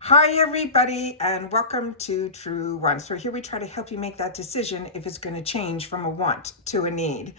Hi everybody and welcome to Truewants. So here we try to help you make that decision if it's going to change from a want to a need.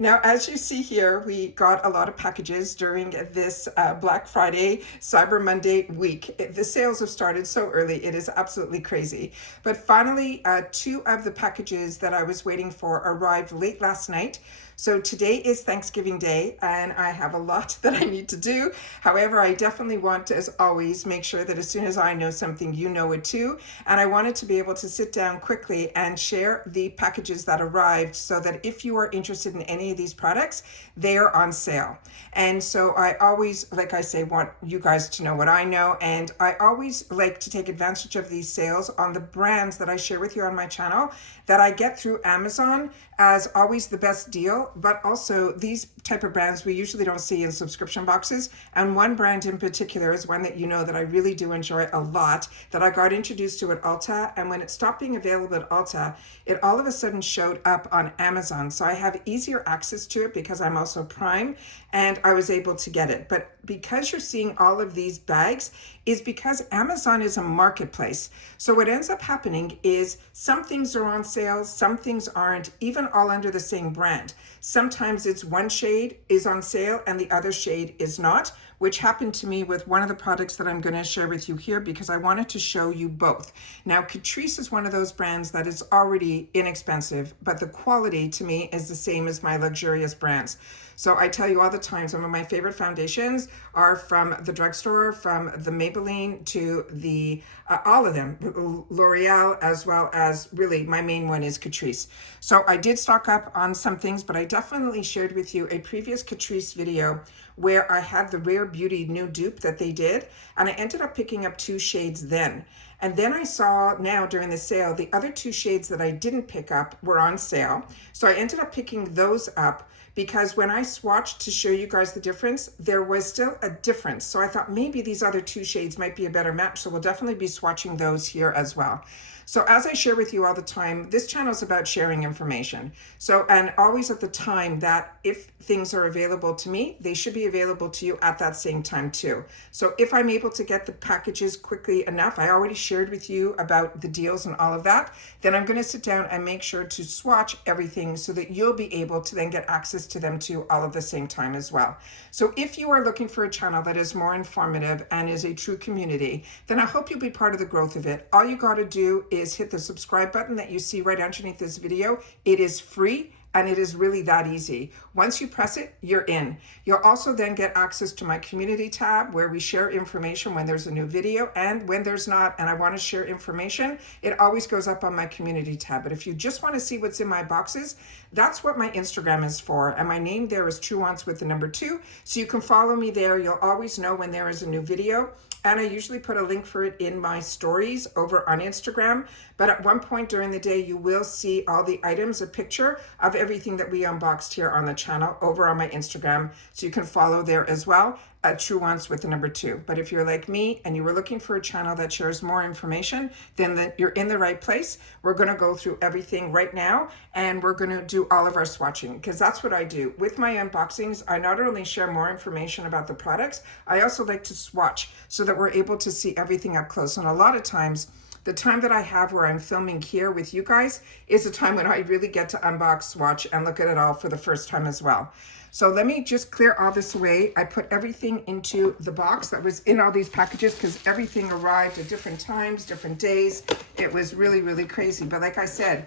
Now, as you see here, we got a lot of packages during this Black Friday, Cyber Monday week. The sales have started so early, it is absolutely crazy. But finally, two of the packages that I was waiting for arrived late last night. So today is Thanksgiving Day and I have a lot that I need to do. However, I definitely want to, as always, make sure that as soon as I know something, you know it too. And I wanted to be able to sit down quickly and share the packages that arrived so that if you are interested in any of these products, they are on sale. And so I always, like I say, want you guys to know what I know. And I always like to take advantage of these sales on the brands that I share with you on my channel that I get through Amazon as always the best deal. But also these type of brands we usually don't see in subscription boxes. And one brand in particular is one that you know that I really do enjoy a lot, that I got introduced to at Ulta. And when it stopped being available at Ulta, it all of a sudden showed up on Amazon. So I have easier access to it because I'm also Prime and I was able to get it. But because you're seeing all of these bags is because Amazon is a marketplace. So what ends up happening is some things are on sale, some things aren't, even all under the same brand. Sometimes it's one shade is on sale and the other shade is not, which happened to me with one of the products that I'm going to share with you here because I wanted to show you both. Now, Catrice is one of those brands that is already inexpensive, but the quality to me is the same as my luxurious brands. So I tell you all the time, some of my favorite foundations are from the drugstore, from the Maybelline to the, all of them, L'Oreal, as well as really my main one is Catrice. So I did stock up on some things, but I definitely shared with you a previous Catrice video where I had the Rare Beauty new dupe that they did, and I ended up picking up two shades then. And then I saw now during the sale, the other two shades that I didn't pick up were on sale. So I ended up picking those up because when I swatched to show you guys the difference, there was still a difference. So I thought maybe these other two shades might be a better match. So we'll definitely be swatching those here as well. So as I share with you all the time, this channel is about sharing information. So, and always at the time that if things are available to me, they should be available to you at that same time too. So if I'm able to get the packages quickly enough, I already shared with you about the deals and all of that, then I'm going to sit down and make sure to swatch everything so that you'll be able to then get access to them too all at the same time as well. So if you are looking for a channel that is more informative and is a true community, then I hope you'll be part of the growth of it. All you got to do is hit the subscribe button that you see right underneath this video. It is free and it is really that easy. Once you press it, you're in. You'll also then get access to my community tab where we share information when there's a new video and when there's not, and I want to share information, it always goes up on my community tab. But if you just want to see what's in my boxes, that's what my Instagram is for. And my name there is Truewants with the number 2. So you can follow me there. You'll always know when there is a new video. And I usually put a link for it in my stories over on Instagram. But at one point during the day, you will see all the items, a picture of everything that we unboxed here on the channel over on my Instagram. So you can follow there as well at Truewants with the number 2. But if you're like me and you were looking for a channel that shares more information, then you're in the right place. We're going to go through everything right now and we're going to do all of our swatching because that's what I do. With my unboxings, I not only share more information about the products, I also like to swatch so that we're able to see everything up close. And a lot of times, the time that I have where I'm filming here with you guys is a time when I really get to unbox, swatch, and look at it all for the first time as well. So let me just clear all this away. I put everything into the box that was in all these packages because everything arrived at different times, different days. It was really, really crazy. But like I said,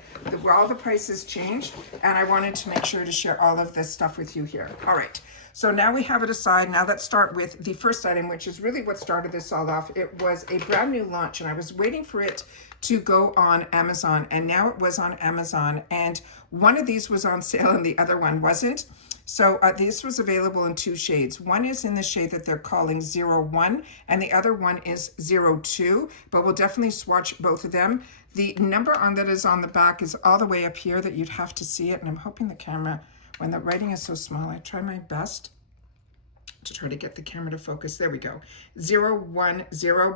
all the prices changed and I wanted to make sure to share all of this stuff with you here. All right. So now we have it aside. Now let's start with the first item, which is really what started this all off. It was a brand new launch and I was waiting for it to go on Amazon and now it was on Amazon and one of these was on sale and the other one wasn't. So this was available in two shades. One is in the shade that they're calling 01 and the other one is 02, but we'll definitely swatch both of them. The number on that is on the back is all the way up here that you'd have to see it. And I'm hoping the camera, when the writing is so small, I try my best to try to get the camera to focus. There we go. 010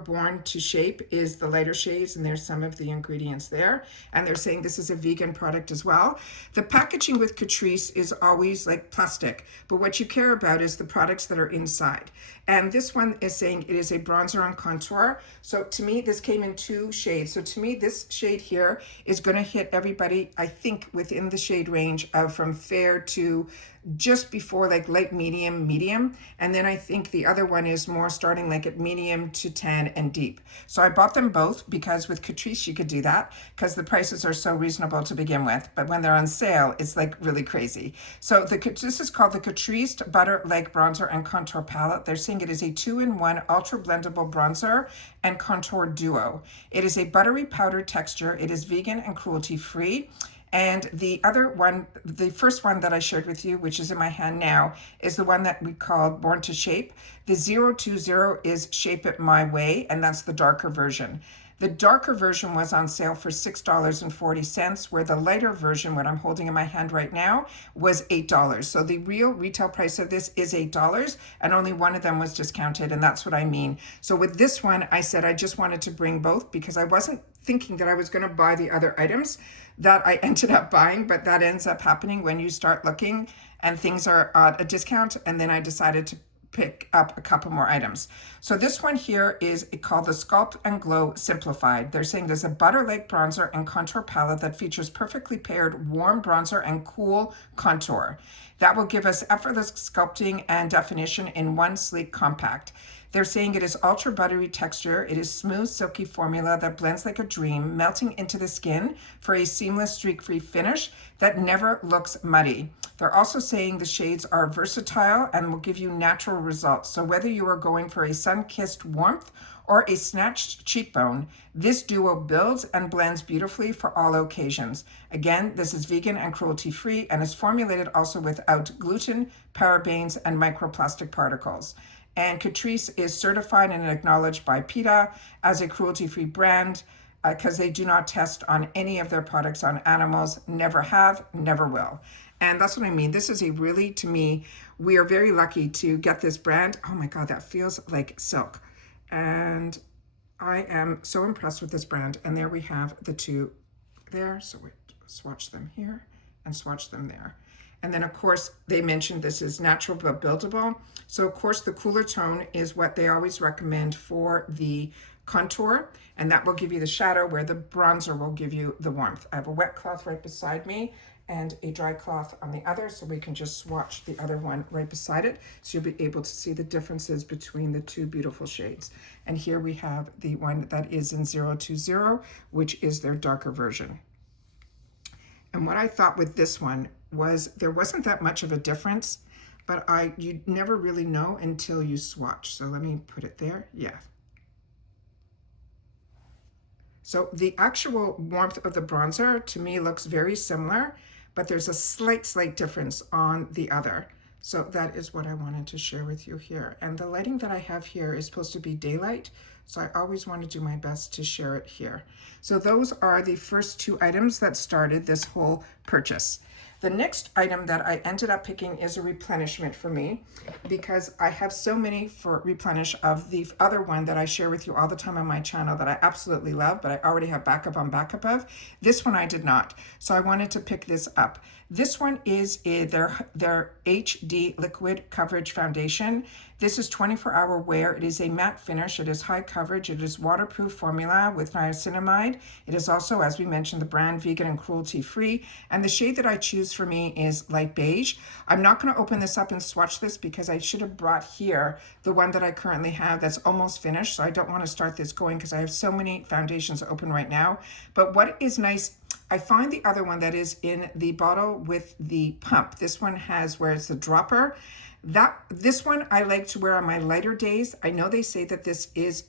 Born to Shape is the lighter shades, and there's some of the ingredients there. And they're saying this is a vegan product as well. The packaging with Catrice is always like plastic, but what you care about is the products that are inside. And this one is saying it is a bronzer and contour. So to me, this came in 2 shades. So to me, this shade here is going to hit everybody, I think, within the shade range of from fair to just before like light medium, and then I think the other one is more starting like at medium to tan and deep. So I bought them both because with Catrice you could do that because the prices are so reasonable to begin with, but when they're on sale it's like really crazy. So this is called the Catrice Butter Like Bronzer and Contour Palette. They're saying it is a 2-in-1 ultra blendable bronzer and contour duo. It is a buttery powder texture. It is vegan and cruelty free. And the other one, the first one that I shared with you, which is in my hand now, is the one that we called Born to Shape. The 020 is Shape It My Way, and that's the darker version. The darker version was on sale for $6.40, where the lighter version, what I'm holding in my hand right now, was $8. So the real retail price of this is $8, and only one of them was discounted, and that's what I mean. So with this one, I said I just wanted to bring both because I wasn't thinking that I was going to buy the other items that I ended up buying, but that ends up happening when you start looking and things are at a discount, and then I decided to pick up a couple more items. So this one here is called the Sculpt and Glow Simplified. They're saying there's a butter-like bronzer and contour palette that features perfectly paired warm bronzer and cool contour. That will give us effortless sculpting and definition in one sleek compact. They're saying it is ultra buttery texture. It is smooth, silky formula that blends like a dream, melting into the skin for a seamless, streak-free finish that never looks muddy. They're also saying the shades are versatile and will give you natural results. So whether you are going for a sun-kissed warmth or a snatched cheekbone, this duo builds and blends beautifully for all occasions. Again, this is vegan and cruelty-free and is formulated also without gluten, parabens, and microplastic particles. And Catrice is certified and acknowledged by PETA as a cruelty-free brand because they do not test on any of their products on animals, never have, never will. And that's what I mean. This is a really, to me, we are very lucky to get this brand. Oh my God, that feels like silk. And I am so impressed with this brand. And there we have the 2 there. So we swatch them here and swatch them there. And then of course they mentioned this is natural but buildable. So of course the cooler tone is what they always recommend for the contour, and that will give you the shadow where the bronzer will give you the warmth. I have a wet cloth right beside me and a dry cloth on the other, so we can just swatch the other one right beside it. So you'll be able to see the differences between the 2 beautiful shades. And here we have the one that is in 020, which is their darker version. And what I thought with this one was there wasn't that much of a difference, but you never really know until you swatch. So let me put it there. Yeah. So the actual warmth of the bronzer to me looks very similar, but there's a slight difference on the other. So that is what I wanted to share with you here. And the lighting that I have here is supposed to be daylight, so I always want to do my best to share it here. So those are the first 2 items that started this whole purchase. The next item that I ended up picking is a replenishment for me because I have so many for replenish of the other one that I share with you all the time on my channel that I absolutely love, but I already have backup on backup of. This one I did not, so I wanted to pick this up. This one is their HD Liquid Coverage Foundation. This is 24-hour wear. It is a matte finish. It is high coverage. It is waterproof formula with niacinamide. It is also, as we mentioned, the brand vegan and cruelty-free. And the shade that I choose for me is light beige. I'm not going to open this up and swatch this because I should have brought here the one that I currently have that's almost finished. So I don't want to start this going because I have so many foundations open right now. But what is nice, I find the other one that is in the bottle with the pump. This one has where it's the dropper. This one I like to wear on my lighter days. I know they say that this is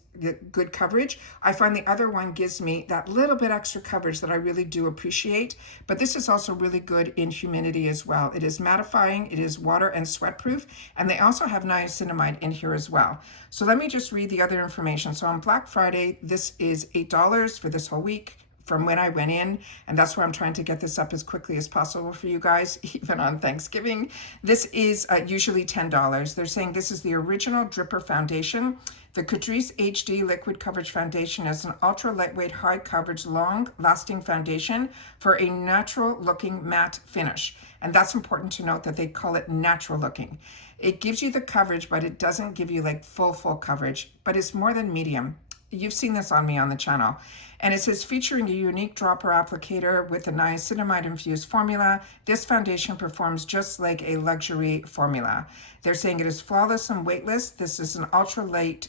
good coverage. I find the other one gives me that little bit extra coverage that I really do appreciate, but this is also really good in humidity as well. It is mattifying, it is water and sweat proof, and they also have niacinamide in here as well. So let me just read the other information. So on Black Friday, this is $8 for this whole week, from when I went in, and that's why I'm trying to get this up as quickly as possible for you guys, even on Thanksgiving. This is usually $10. They're saying this is the original dripper foundation. The Catrice HD Liquid Coverage Foundation is an ultra lightweight, high coverage, long lasting foundation for a natural looking matte finish. And that's important to note that they call it natural looking. It gives you the coverage, but it doesn't give you like full coverage, but it's more than medium. You've seen this on me on the channel. And it says, featuring a unique dropper applicator with a niacinamide infused formula, this foundation performs just like a luxury formula. They're saying it is flawless and weightless. This is an ultra light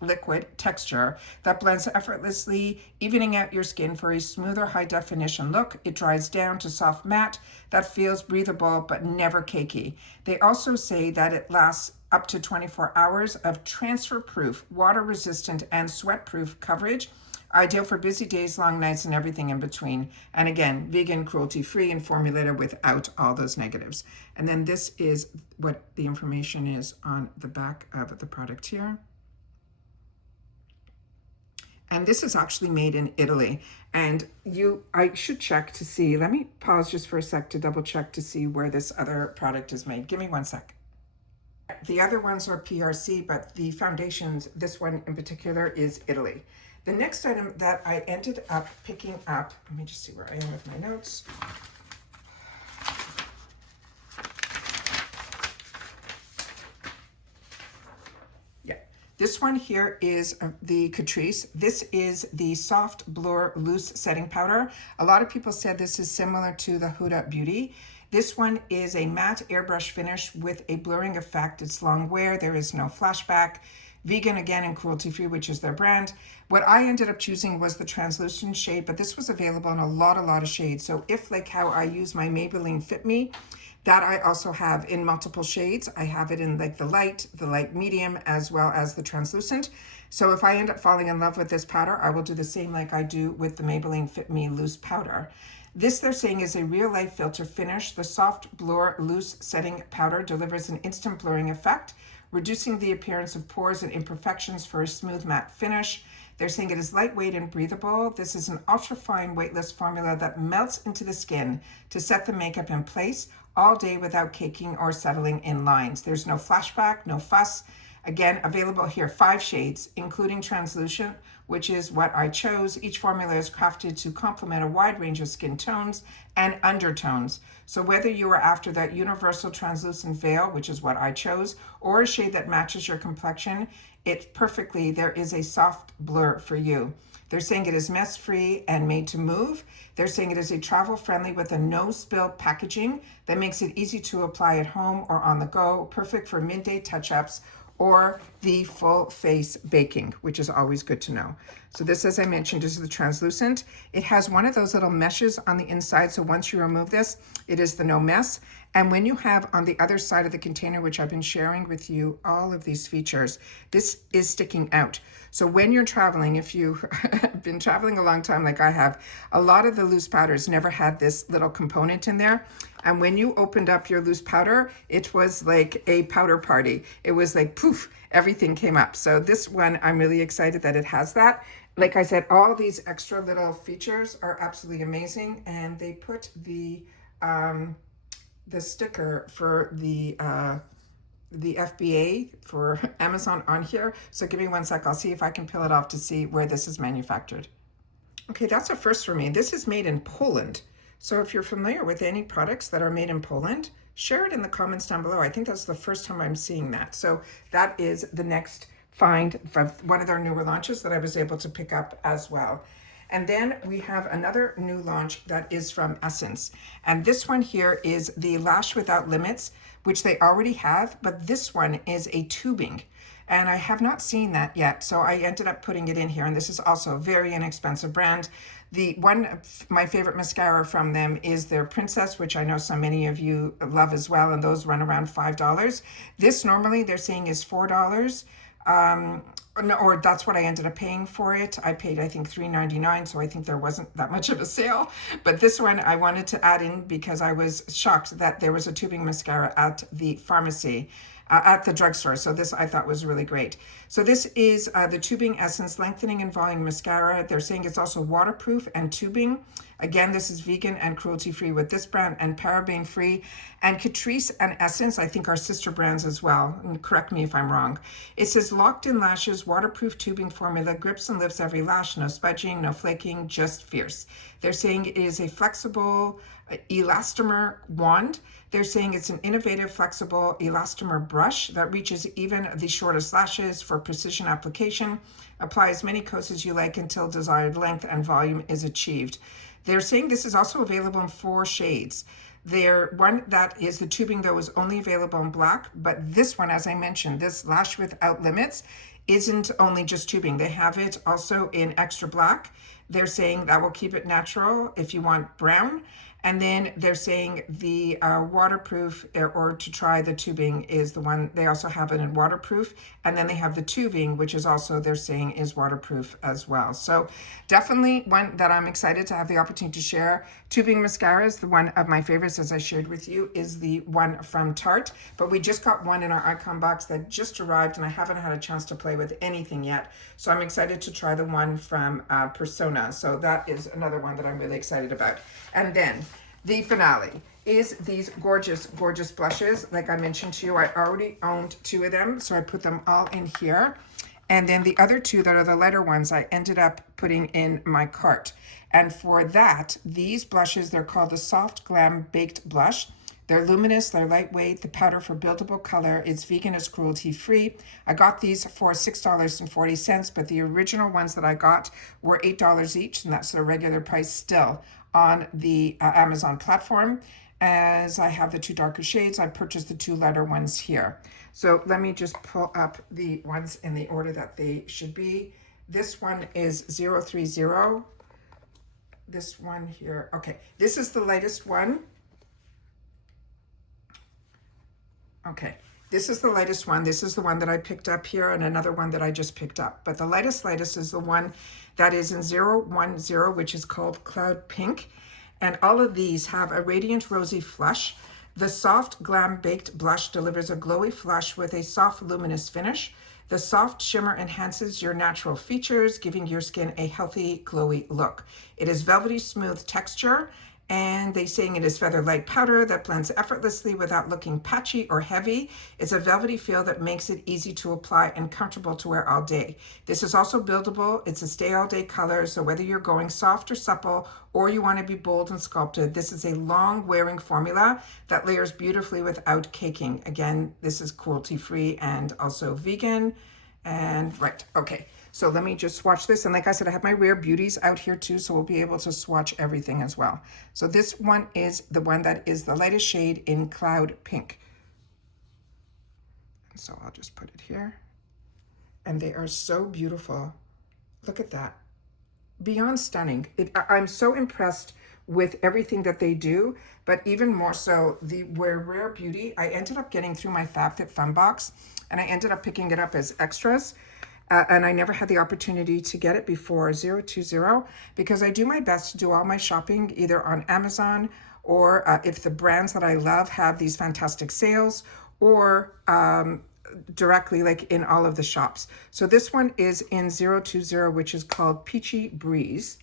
liquid texture that blends effortlessly, evening out your skin for a smoother, high definition look. It dries down to soft matte that feels breathable but never cakey. They also say that it lasts up to 24 hours of transfer proof, water resistant, and sweat proof coverage. Ideal for busy days, long nights, and everything in between. And again, vegan, cruelty-free, and formulated without all those negatives. And then this is what the information is on the back of the product here. And this is actually made in Italy. And I should check to see, let me pause just for a sec to double check to see where this other product is made. Give me one sec. The other ones are PRC, but the foundations, this one in particular, is Italy. The next item that I ended up picking up, let me just see where I am with my notes. Yeah, this one here is the Catrice. This is the Soft Blur Loose Setting Powder. A lot of people said this is similar to the Huda Beauty. This one is a matte airbrush finish with a blurring effect. It's long wear, there is no flashback. Vegan again and cruelty-free, which is their brand. What I ended up choosing was the translucent shade, but this was available in a lot of shades. So if like how I use my Maybelline Fit Me, that I also have in multiple shades. I have it in like the light medium, as well as the translucent. So if I end up falling in love with this powder, I will do the same like I do with the Maybelline Fit Me loose powder. This, they're saying, is a real life filter finish. The Soft Blur Loose Setting Powder delivers an instant blurring effect, reducing the appearance of pores and imperfections for a smooth matte finish. They're saying it is lightweight and breathable. This is an ultra fine weightless formula that melts into the skin to set the makeup in place all day without caking or settling in lines. There's no flashback, no fuss. Again, available here 5 shades, including translucent, which is what I chose. Each formula is crafted to complement a wide range of skin tones and undertones. So whether you are after that universal translucent veil, which is what I chose, or a shade that matches your complexion, there is a soft blur for you. They're saying it is mess-free and made to move. They're saying it is a travel-friendly with a no-spill packaging that makes it easy to apply at home or on the go, perfect for midday touch-ups or the full face baking, which is always good to know. So this, as I mentioned, is the translucent. It has one of those little meshes on the inside, so once you remove this, it is the no mess. And when you have on the other side of the container, which I've been sharing with you, all of these features, this is sticking out. So when you're traveling, if you've been traveling a long time like I have, a lot of the loose powders never had this little component in there. And when you opened up your loose powder, it was like a powder party. It was like poof, everything came up. So this one, I'm really excited that it has that. Like I said, all these extra little features are absolutely amazing. And they put the sticker for the FBA for Amazon on here. So give me one sec, I'll see if I can peel it off to see where this is manufactured. Okay, that's a first for me. This is made in Poland. So if you're familiar with any products that are made in Poland, share it in the comments down below. I think that's the first time I'm seeing that. So that is the next find from one of their newer launches that I was able to pick up as well. And then we have another new launch that is from Essence. And this one here is the Lash Without Limits, which they already have, but this one is a tubing. And I have not seen that yet, so I ended up putting it in here. And this is also a very inexpensive brand. My favorite mascara from them is their Princess, which I know so many of you love as well, and those run around $5. This normally they're saying is $4. Or that's what I ended up paying for it. I paid, I think, $3.99, so I think there wasn't that much of a sale. But this one I wanted to add in because I was shocked that there was a tubing mascara at the pharmacy. at the drugstore. So this I thought was really great. So this is the Tubing Essence Lengthening and Volume Mascara. They're saying it's also waterproof and tubing. Again, this is vegan and cruelty-free with this brand and paraben-free. And Catrice and Essence, I think, are sister brands as well. And correct me if I'm wrong. It says locked-in lashes, waterproof tubing formula, grips and lifts every lash, no smudging, no flaking, just fierce. They're saying it is a flexible elastomer wand. They're saying it's an innovative, flexible elastomer brush that reaches even the shortest lashes for precision application. Apply as many coats as you like until desired length and volume is achieved. They're saying this is also available in 4 shades. One that is the tubing, though, is only available in black, but this one, as I mentioned, this Lash Without Limits, isn't only just tubing. They have it also in extra black. They're saying that will keep it natural if you want brown. And then they're saying the waterproof, or to try the tubing, is the one. They also have it in waterproof. And then they have the tubing, which is also, they're saying, is waterproof as well. So definitely one that I'm excited to have the opportunity to share. Tubing mascaras, the one of my favorites, as I shared with you, is the one from Tarte. But we just got one in our icon box that just arrived, and I haven't had a chance to play with anything yet. So I'm excited to try the one from Persona. So that is another one that I'm really excited about. And then the finale is these gorgeous, gorgeous blushes. Like I mentioned to you, I already owned 2 of them, so I put them all in here. And then the other 2 that are the lighter ones, I ended up putting in my cart. And for that, these blushes, they're called the Soft Glam Baked Blush. They're luminous, they're lightweight, the powder for buildable color. It's vegan, it's cruelty-free. I got these for $6.40, but the original ones that I got were $8 each, and that's the regular price still on the Amazon platform. As I have the 2 darker shades, I purchased the 2 lighter ones here. So let me just pull up the ones in the order that they should be. This one is 030. This one here, okay. This is the lightest one. Okay, this is the lightest one. This is the one that I picked up here, and another one that I just picked up. But the lightest is the one that is in 010, which is called Cloud Pink. And all of these have a radiant rosy flush. The Soft Glam Baked Blush delivers a glowy flush with a soft luminous finish. The soft shimmer enhances your natural features, giving your skin a healthy, glowy look. It is velvety smooth texture, and they're saying it is feather light powder that blends effortlessly without looking patchy or heavy. It's a velvety feel that makes it easy to apply and comfortable to wear all day. This is also buildable. It's a stay all day color, so whether you're going soft or supple, or you want to be bold and sculpted, this is a long wearing formula that layers beautifully without caking. Again, this is cruelty free and also vegan. And right, okay. So let me just swatch this. And like I said, I have my Rare Beauties out here too, so we'll be able to swatch everything as well. So this one is the one that is the lightest shade in Cloud Pink. So I'll just put it here. And they are so beautiful. Look at that. Beyond stunning. I'm so impressed with everything that they do, but even more so, the Rare Beauty, I ended up getting through my FabFitFun box, and I ended up picking it up as extras. And I never had the opportunity to get it before 020, because I do my best to do all my shopping either on Amazon, or if the brands that I love have these fantastic sales, or directly like in all of the shops. So this one is in 020, which is called Peachy Breeze.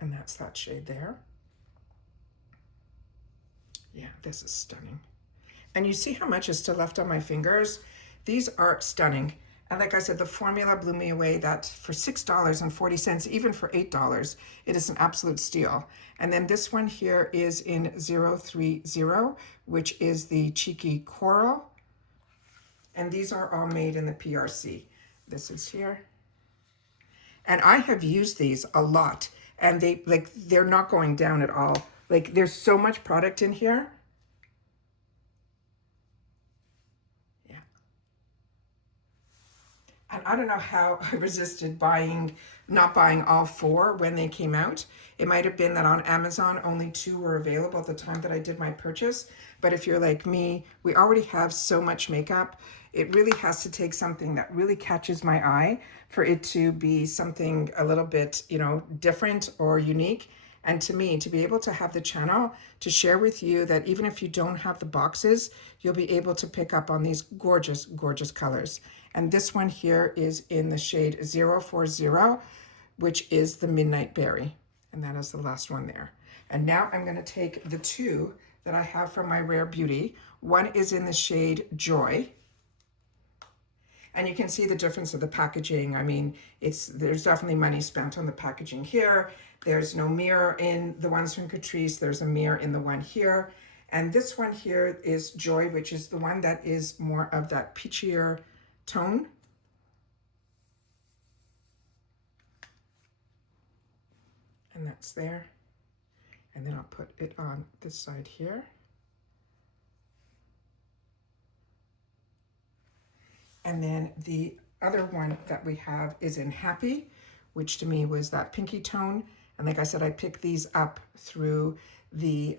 And that's that shade there. Yeah, this is stunning. And you see how much is still left on my fingers? These are stunning. And like I said, the formula blew me away, that for $6.40, even for $8, it is an absolute steal. And then this one here is in 030, which is the Cheeky Coral. And these are all made in the PRC. This is here. And I have used these a lot, and they're not going down at all. Like, there's so much product in here. And I don't know how I resisted not buying all 4 when they came out. It might have been that on Amazon, only 2 were available at the time that I did my purchase. But if you're like me, we already have so much makeup. It really has to take something that really catches my eye for it to be something a little bit, different or unique. And to me, to be able to have the channel to share with you that even if you don't have the boxes, you'll be able to pick up on these gorgeous, gorgeous colors. And this one here is in the shade 040, which is the Midnight Berry. And that is the last one there. And now I'm going to take the two that I have from my Rare Beauty. One is in the shade Joy. And you can see the difference of the packaging. I mean, there's definitely money spent on the packaging here. There's no mirror in the ones from Catrice. There's a mirror in the one here. And this one here is Joy, which is the one that is more of that peachier tone. And that's there. And then I'll put it on this side here. And then the other one that we have is in Happy, which to me was that pinky tone. And like I said, I picked these up through the,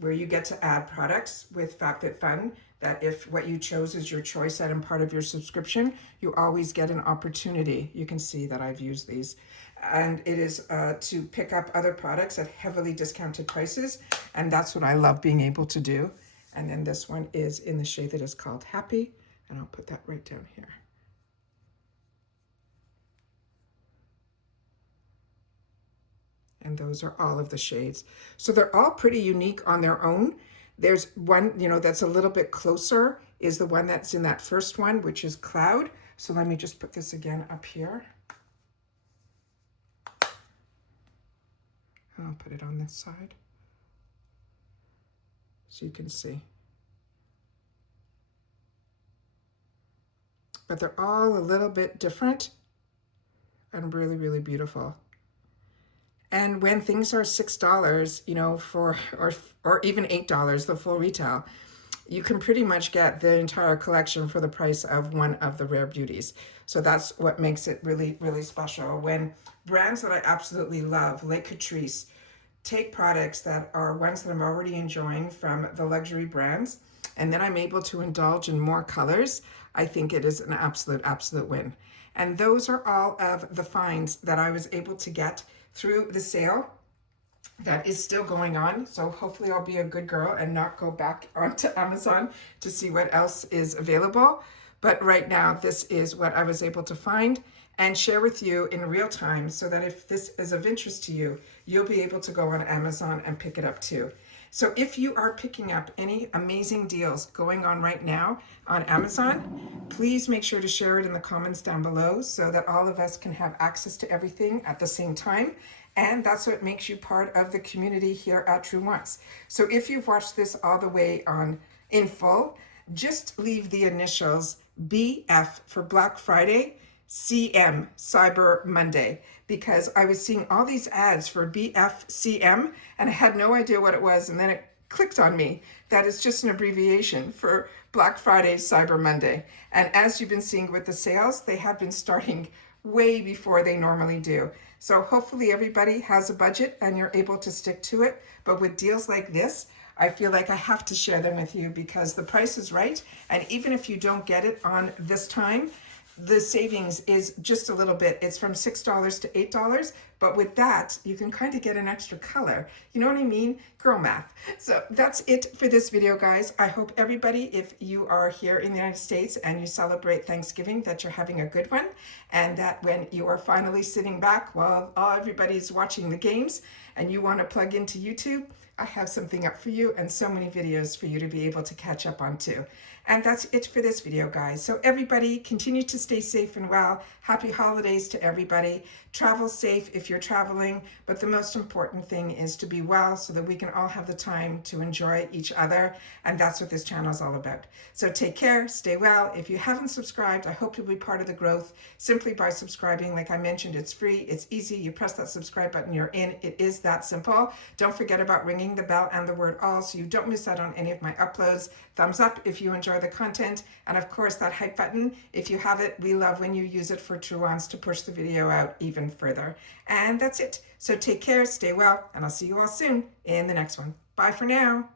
where you get to add products with FabFitFun, that if what you chose is your choice item part of your subscription, you always get an opportunity. You can see that I've used these. And it is to pick up other products at heavily discounted prices. And that's what I love being able to do. And then this one is in the shade that is called Happy. And I'll put that right down here. And those are all of the shades. So they're all pretty unique on their own. There's one, you know, that's a little bit closer, is the one that's in that first one, which is Cloud. So let me just put this again up here. And I'll put it on this side so you can see. But they're all a little bit different and really, really beautiful. And when things are $6, you know, or even $8, the full retail, you can pretty much get the entire collection for the price of one of the Rare Beauties. So that's what makes it really, really special. When brands that I absolutely love, like Catrice, take products that are ones that I'm already enjoying from the luxury brands, and then I'm able to indulge in more colors, I think it is an absolute, absolute win. And those are all of the finds that I was able to get through the sale that is still going on. So hopefully I'll be a good girl and not go back onto Amazon to see what else is available. But right now, this is what I was able to find and share with you in real time, so that if this is of interest to you, you'll be able to go on Amazon and pick it up too. So if you are picking up any amazing deals going on right now on Amazon, please make sure to share it in the comments down below so that all of us can have access to everything at the same time. And that's what makes you part of the community here at Truewants. So if you've watched this all the way on in full, just leave the initials BF for Black Friday, CM, Cyber Monday, because I was seeing all these ads for BFCM and I had no idea what it was, and then it clicked on me that it's just an abbreviation for Black Friday, Cyber Monday. And as you've been seeing with the sales, they have been starting way before they normally do. So hopefully everybody has a budget and you're able to stick to it. But with deals like this, I feel like I have to share them with you because the price is right. And even if you don't get it on this time, the savings is just a little bit. It's from $6 to $8, but with that, you can kind of get an extra color. You know what I mean? Girl math. So that's it for this video, guys. I hope everybody, if you are here in the United States and you celebrate Thanksgiving, that you're having a good one, and that when you are finally sitting back while everybody's watching the games and you want to plug into YouTube, I have something up for you and so many videos for you to be able to catch up on too. And that's it for this video, guys. So everybody, continue to stay safe and well. Happy holidays to everybody. Travel safe if you're traveling, but the most important thing is to be well so that we can all have the time to enjoy each other. And that's what this channel is all about. So take care, stay well. If you haven't subscribed, I hope you'll be part of the growth simply by subscribing. Like I mentioned, it's free, it's easy. You press that subscribe button, you're in. It is that simple. Don't forget about ringing the bell and the word all so you don't miss out on any of my uploads. Thumbs up if you enjoy the content, and of course that hype button, if you have it. We love when you use it for Truewants to push the video out even further. And that's it. So take care, stay well, and I'll see you all soon in the next one. Bye for now.